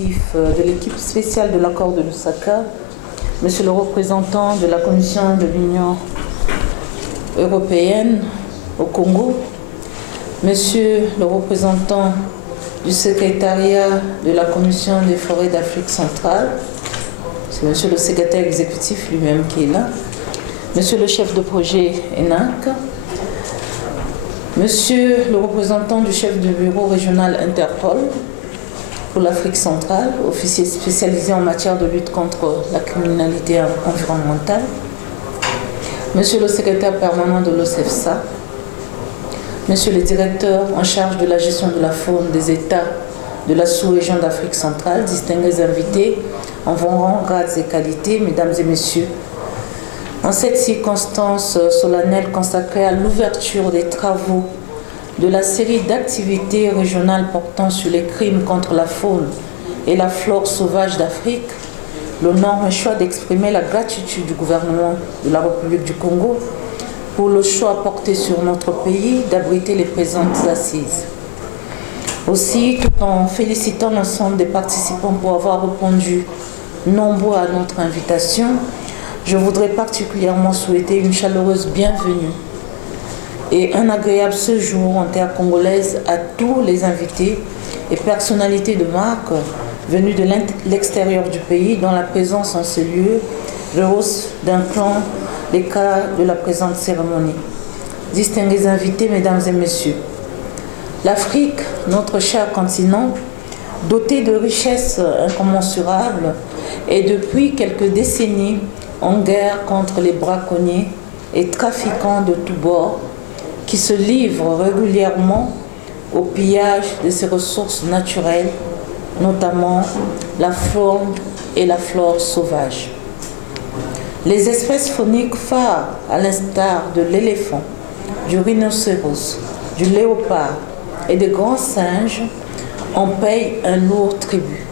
exécutif de l'équipe spéciale de l'accord de Lusaka, Monsieur le représentant de la Commission de l'Union européenne au Congo, Monsieur le représentant du secrétariat de la Commission des forêts d'Afrique centrale, c'est Monsieur le secrétaire exécutif lui-même qui est là, Monsieur le chef de projet ENAC, Monsieur le représentant du chef du bureau régional Interpol pour l'Afrique centrale, officier spécialisé en matière de lutte contre la criminalité environnementale, Monsieur le secrétaire permanent de l'OCEFSA, Monsieur le directeur en charge de la gestion de la faune des États de la sous-région d'Afrique centrale, distingués invités en vos rangs, grades et qualités, Mesdames et Messieurs, en cette circonstance solennelle consacrée à l'ouverture des travaux de la série d'activités régionales portant sur les crimes contre la faune et la flore sauvage d'Afrique, l'honneur me choix d'exprimer la gratitude du gouvernement de la République du Congo pour le choix porté sur notre pays d'abriter les présentes assises. Aussi, tout en félicitant l'ensemble des participants pour avoir répondu nombreux à notre invitation, je voudrais particulièrement souhaiter une chaleureuse bienvenue et un agréable séjour en terre congolaise à tous les invités et personnalités de marque venus de l'extérieur du pays dont la présence en ce lieu rehausse d'un cran les cas de la présente cérémonie. Distingués invités, Mesdames et Messieurs, l'Afrique, notre cher continent, doté de richesses incommensurables, est depuis quelques décennies en guerre contre les braconniers et trafiquants de tous bords qui se livrent régulièrement au pillage de ses ressources naturelles, notamment la faune et la flore sauvage. Les espèces fauniques phares, à l'instar de l'éléphant, du rhinocéros, du léopard et des grands singes, en payent un lourd tribut.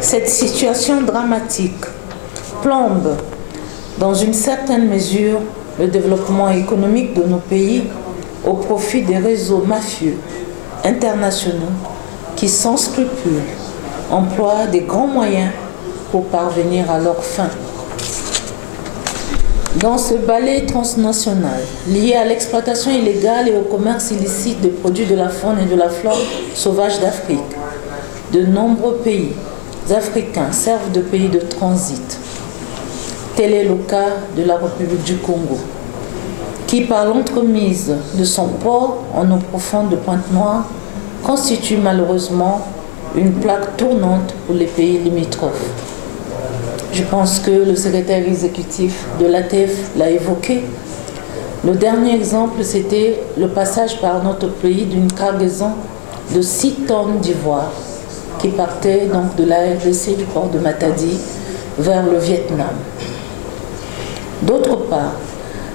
Cette situation dramatique plombe dans une certaine mesure le développement économique de nos pays au profit des réseaux mafieux internationaux qui, sans scrupules, emploient des grands moyens pour parvenir à leurs fins. Dans ce balai transnational lié à l'exploitation illégale et au commerce illicite de produits de la faune et de la flore sauvage d'Afrique, de nombreux pays africains servent de pays de transit. Tel est le cas de la République du Congo, qui, par l'entremise de son port en eau profonde de Pointe-Noire, constitue malheureusement une plaque tournante pour les pays limitrophes. Je pense que le secrétaire exécutif de l'ATF l'a évoqué. Le dernier exemple, c'était le passage par notre pays d'une cargaison de 6 tonnes d'ivoire qui partait donc de la RDC du port de Matadi vers le Vietnam. D'autre part,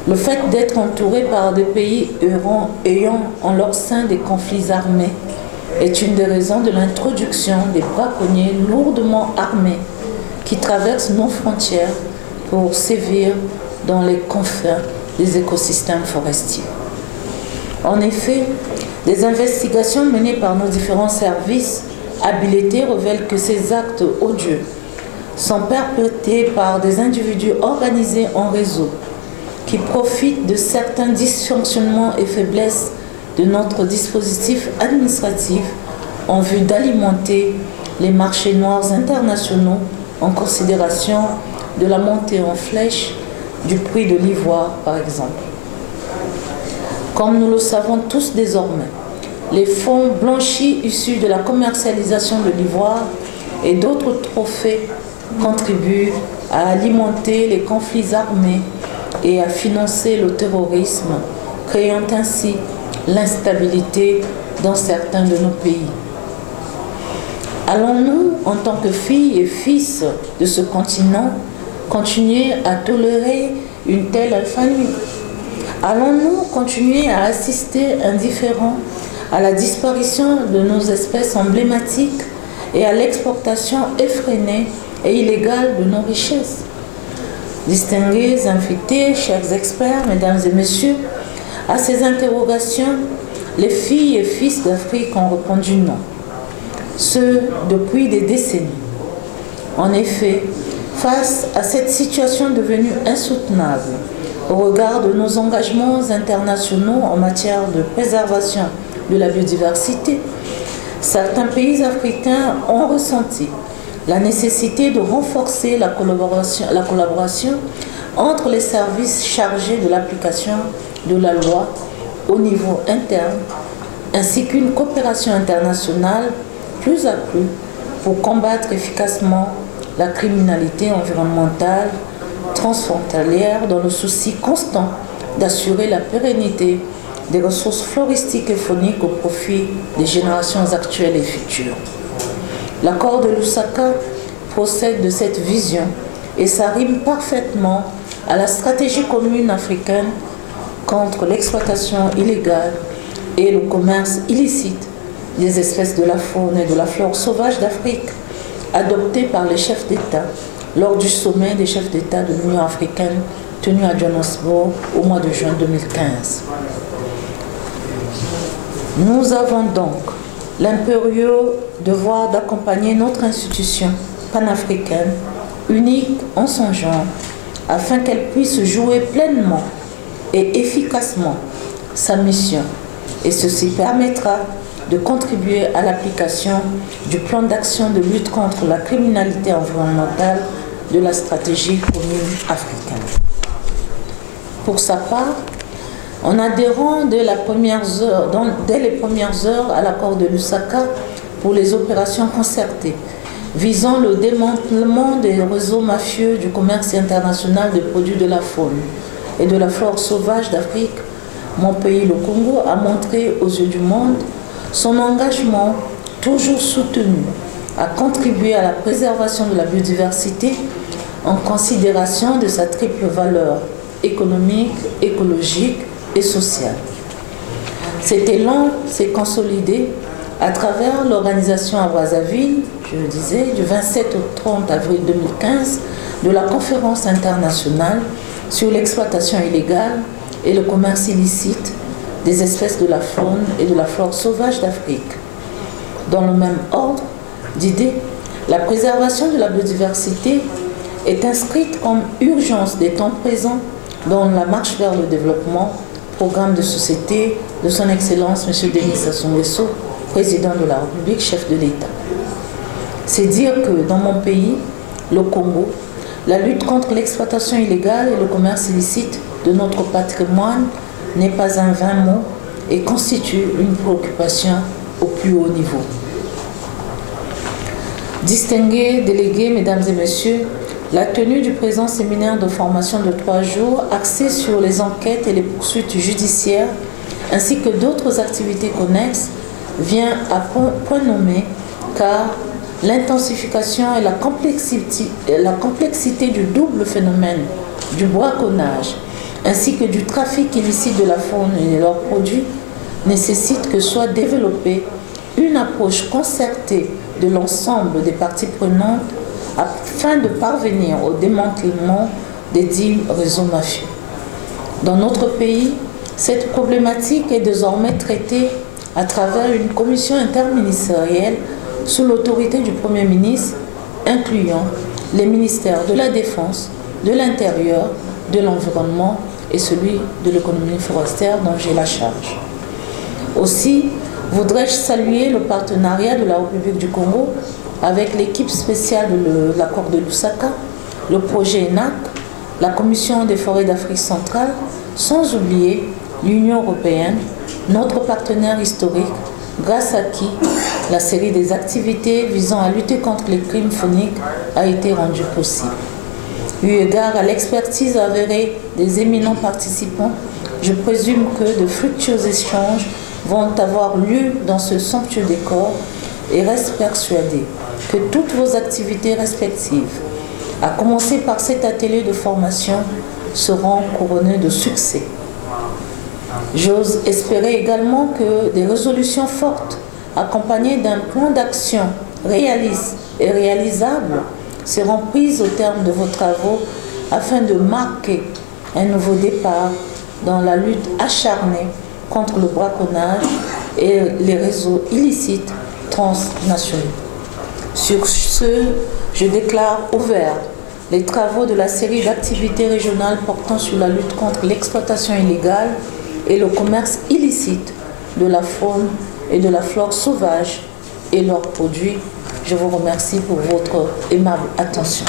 le fait d'être entouré par des pays ayant en leur sein des conflits armés est une des raisons de l'introduction des braconniers lourdement armés qui traversent nos frontières pour sévir dans les confins des écosystèmes forestiers. En effet, des investigations menées par nos différents services habilités révèlent que ces actes odieux sont perpétrés par des individus organisés en réseau qui profitent de certains dysfonctionnements et faiblesses de notre dispositif administratif en vue d'alimenter les marchés noirs internationaux en considération de la montée en flèche du prix de l'ivoire, par exemple. Comme nous le savons tous désormais, les fonds blanchis issus de la commercialisation de l'ivoire et d'autres trophées contribuent à alimenter les conflits armés et à financer le terrorisme, créant ainsi l'instabilité dans certains de nos pays. Allons-nous, en tant que filles et fils de ce continent, continuer à tolérer une telle infamie? Allons-nous continuer à assister indifférents à la disparition de nos espèces emblématiques et à l'exportation effrénée et illégale de nos richesses? Distingués, invités, chers experts, mesdames et messieurs, à ces interrogations, les filles et fils d'Afrique ont répondu non. ce depuis des décennies. En effet, face à cette situation devenue insoutenable, au regard de nos engagements internationaux en matière de préservation de la biodiversité, certains pays africains ont ressenti la nécessité de renforcer la collaboration entre les services chargés de l'application de la loi au niveau interne, ainsi qu'une coopération internationale plus accrue pour combattre efficacement la criminalité environnementale transfrontalière dans le souci constant d'assurer la pérennité des ressources floristiques et fauniques au profit des générations actuelles et futures. L'accord de Lusaka procède de cette vision et s'arrime parfaitement à la stratégie commune africaine contre l'exploitation illégale et le commerce illicite des espèces de la faune et de la flore sauvage d'Afrique, adoptée par les chefs d'État lors du sommet des chefs d'État de l'Union africaine tenu à Johannesburg au mois de juin 2015. Nous avons donc l'impérieux devoir d'accompagner notre institution panafricaine, unique en son genre, afin qu'elle puisse jouer pleinement et efficacement sa mission. Et ceci permettra de contribuer à l'application du plan d'action de lutte contre la criminalité environnementale de la stratégie commune africaine. Pour sa part, en adhérant dès les premières heures à l'accord de Lusaka pour les opérations concertées visant le démantèlement des réseaux mafieux du commerce international des produits de la faune et de la flore sauvage d'Afrique, mon pays, le Congo, a montré aux yeux du monde son engagement toujours soutenu à contribuer à la préservation de la biodiversité en considération de sa triple valeur économique, écologique et sociale. Cet élan s'est consolidé à travers l'organisation à Brazzaville, je le disais, du 27 au 30 avril 2015 de la conférence internationale sur l'exploitation illégale et le commerce illicite des espèces de la faune et de la flore sauvage d'Afrique. Dans le même ordre d'idées, la préservation de la biodiversité est inscrite comme urgence des temps présents dans la marche vers le développement, programme de société de son Excellence M. Denis Sassou Nguesso, président de la République, chef de l'État. C'est dire que dans mon pays, le Congo, la lutte contre l'exploitation illégale et le commerce illicite de notre patrimoine n'est pas un vain mot et constitue une préoccupation au plus haut niveau. Distingués délégués, mesdames et messieurs, la tenue du présent séminaire de formation de 3 jours axé sur les enquêtes et les poursuites judiciaires ainsi que d'autres activités connexes vient à point nommé car l'intensification et la complexité du double phénomène du braconnage ainsi que du trafic illicite de la faune et de leurs produits nécessitent que soit développée une approche concertée de l'ensemble des parties prenantes afin de parvenir au démantèlement des dits réseaux mafieux. Dans notre pays, cette problématique est désormais traitée à travers une commission interministérielle sous l'autorité du Premier ministre, incluant les ministères de la Défense, de l'Intérieur, de l'Environnement et celui de l'économie forestière dont j'ai la charge. Aussi, voudrais-je saluer le partenariat de la République du Congo avec l'équipe spéciale de l'accord de Lusaka, le projet ENAC, la Commission des forêts d'Afrique centrale, sans oublier l'Union européenne, notre partenaire historique, grâce à qui la série des activités visant à lutter contre les crimes fauniques a été rendue possible. Eu égard à l'expertise avérée des éminents participants, je présume que de fructueux échanges vont avoir lieu dans ce somptueux décor et reste persuadé que toutes vos activités respectives, à commencer par cet atelier de formation, seront couronnées de succès. J'ose espérer également que des résolutions fortes, accompagnées d'un plan d'action réaliste et réalisable, seront prises au terme de vos travaux afin de marquer un nouveau départ dans la lutte acharnée contre le braconnage et les réseaux illicites transnationaux. Sur ce, je déclare ouverts les travaux de la série d'activités régionales portant sur la lutte contre l'exploitation illégale et le commerce illicite de la faune et de la flore sauvage et leurs produits. Je vous remercie pour votre aimable attention.